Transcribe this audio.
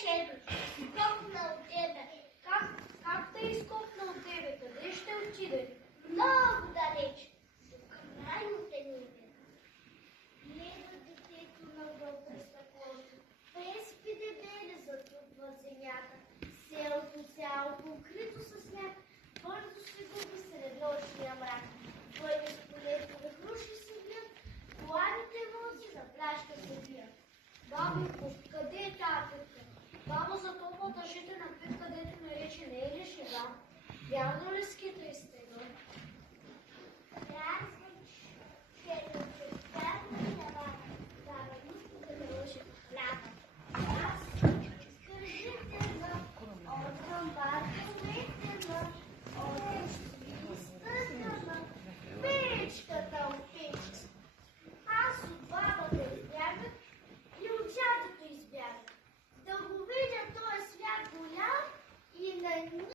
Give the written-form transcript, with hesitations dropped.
черно. Скокна от тебе. Как те изкопна от тебе? Къде ще отиде? Много далеч. До крайните ниви. Гледа детето надолу през стъклото. Преспи дебели затрупва земята. Селото, укрито със сняг, бързо се губи сред нощния мрак. Двойни с полетови хруши се бият, гладите вълци за пляшка се бият. Бабико, къде е татата? Баба за топлата житена пит, където нарече не е ли шега? Вярно ли скита изтега? Различ, черно